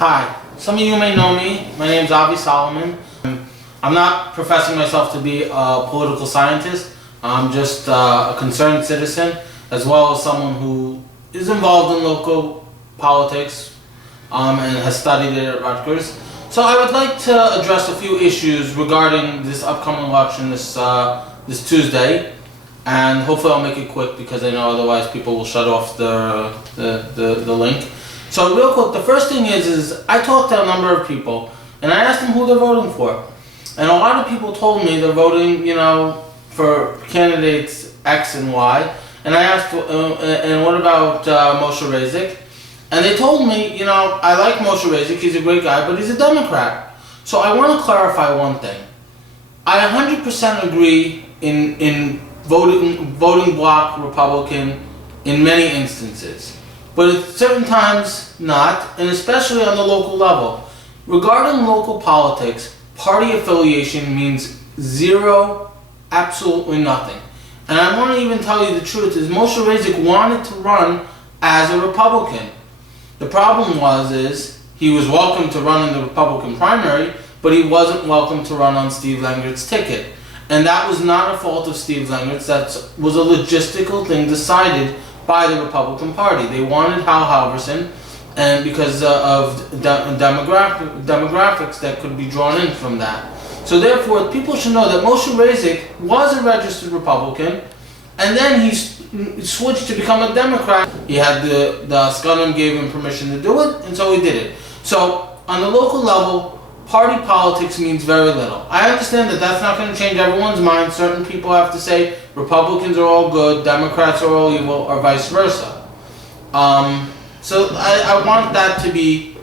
Hi, some of you may know me. My name is Avi Solomon. I'm not professing myself to be a political scientist. I'm just a concerned citizen, as well as someone who is involved in local politics and has studied it at Rutgers. So I would like to address a few issues regarding this upcoming election this Tuesday, and hopefully I'll make it quick because I know otherwise people will shut off the link. So real quick, the first thing is I talked to a number of people and I asked them who they're voting for. And a lot of people told me they're voting, for candidates X and Y. And I asked, and what about Moshe Razik? And they told me, I like Moshe Razik, he's a great guy, but he's a Democrat. So I want to clarify one thing. I 100% agree in voting bloc Republican in many instances. But at certain times not, and especially on the local level. Regarding local politics, party affiliation means zero, absolutely nothing. And I want to even tell you the truth is Moshe Razik wanted to run as a Republican. The problem is he was welcome to run in the Republican primary, but he wasn't welcome to run on Steve Lengert's ticket. And that was not a fault of Steve Lengert's, that was a logistical thing decided by the Republican Party. They wanted Hal Halverson, and because of demographics that could be drawn in from that. So therefore, people should know that Moshe Razik was a registered Republican, and then he switched to become a Democrat. He had the Scutum gave him permission to do it, and so he did it. So on the local level, party politics means very little. I understand that that's not going to change everyone's mind. Certain people have to say Republicans are all good, Democrats are all evil, or vice versa. So I want that to be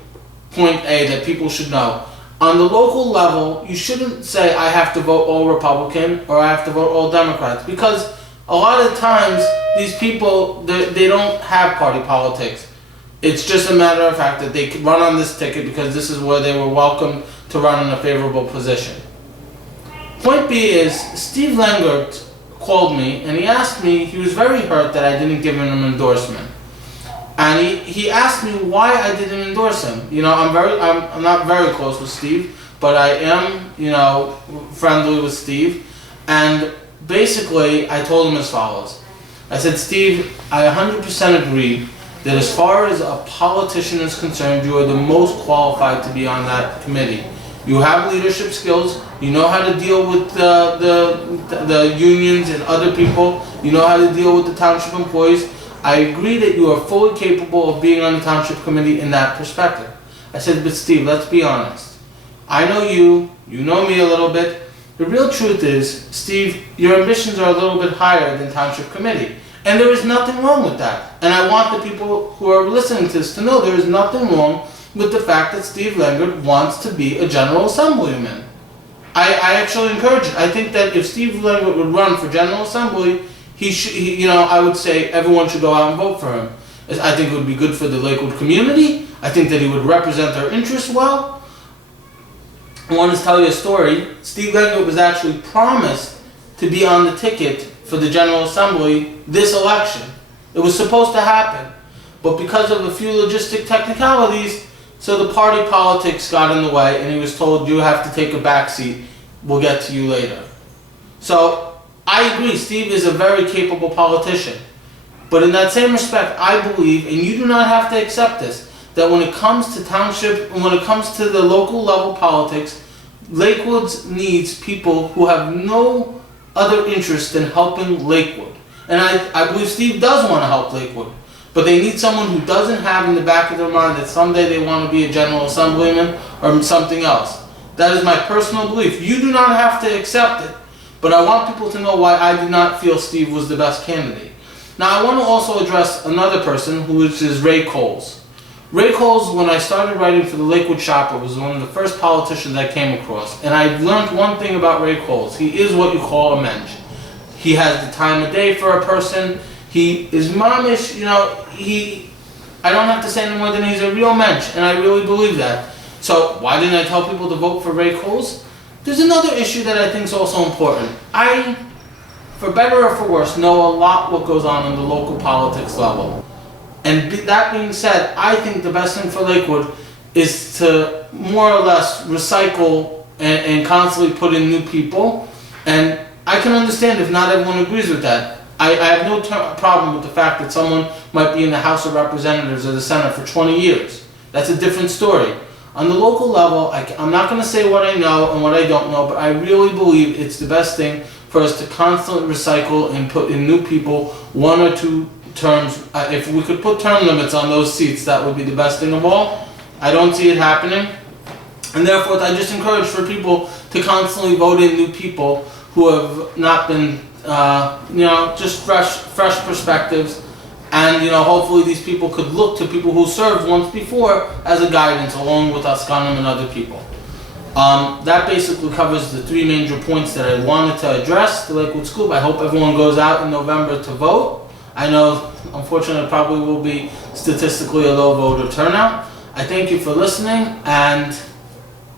point A, that people should know. On the local level, you shouldn't say I have to vote all Republican or I have to vote all Democrats, because a lot of times these people, they don't have party politics. It's just a matter of fact that they could run on this ticket because this is where they were welcomed to run in a favorable position. Point B is, Steve Lengert called me and he asked me, he was very hurt that I didn't give him an endorsement. And he asked me why I didn't endorse him. I'm not very close with Steve, but I am, friendly with Steve. And basically, I told him as follows. I said, Steve, I 100% agree that as far as a politician is concerned, you are the most qualified to be on that committee. You have leadership skills, you know how to deal with the unions and other people, you know how to deal with the township employees. I agree that you are fully capable of being on the township committee in that perspective. I said, but Steve, let's be honest. I know you know me a little bit. The real truth is, Steve, your ambitions are a little bit higher than township committee. And there is nothing wrong with that. And I want the people who are listening to this to know there is nothing wrong with the fact that Steve Lengert wants to be a General Assemblyman. I actually encourage it. I think that if Steve Lengert would run for General Assembly, I would say everyone should go out and vote for him. I think it would be good for the Lakewood community. I think that he would represent their interests well. I want to tell you a story. Steve Lengert was actually promised to be on the ticket for the General Assembly this election. It was supposed to happen. But because of a few logistic technicalities, so the party politics got in the way and he was told, you have to take a back seat. We'll get to you later. So I agree, Steve is a very capable politician. But in that same respect, I believe, and you do not have to accept this, that when it comes to township, when it comes to the local level politics, Lakewood needs people who have no other interest in helping Lakewood. And I believe Steve does want to help Lakewood. But they need someone who doesn't have in the back of their mind that someday they want to be a General Assemblyman or something else. That is my personal belief. You do not have to accept it. But I want people to know why I did not feel Steve was the best candidate. Now I want to also address another person, which is Ray Coles. Ray Coles, when I started writing for the Lakewood Shopper, was one of the first politicians I came across. And I learned one thing about Ray Coles. He is what you call a mensch. He has the time of day for a person. He is momish, I don't have to say any more than he's a real mensch, and I really believe that. So why didn't I tell people to vote for Ray Coles? There's another issue that I think is also important. I, for better or for worse, know a lot what goes on the local politics level. And that being said, I think the best thing for Lakewood is to more or less recycle and constantly put in new people. And I can understand if not everyone agrees with that. I have no problem with the fact that someone might be in the House of Representatives or the Senate for 20 years. That's a different story. On the local level, I'm not going to say what I know and what I don't know, but I really believe it's the best thing for us to constantly recycle and put in new people, 1 or 2 terms. If we could put term limits on those seats, that would be the best thing of all. I don't see it happening. And therefore, I just encourage for people to constantly vote in new people who have not been, just fresh perspectives. And, hopefully these people could look to people who served once before as a guidance, along with Askanim and other people. That basically covers the 3 major points that I wanted to address, the Lakewood Scoop. I hope everyone goes out in November to vote. I know, unfortunately, it probably will be statistically a low voter turnout. I thank you for listening, and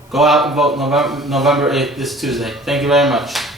go out and vote November 8th, this Tuesday. Thank you very much.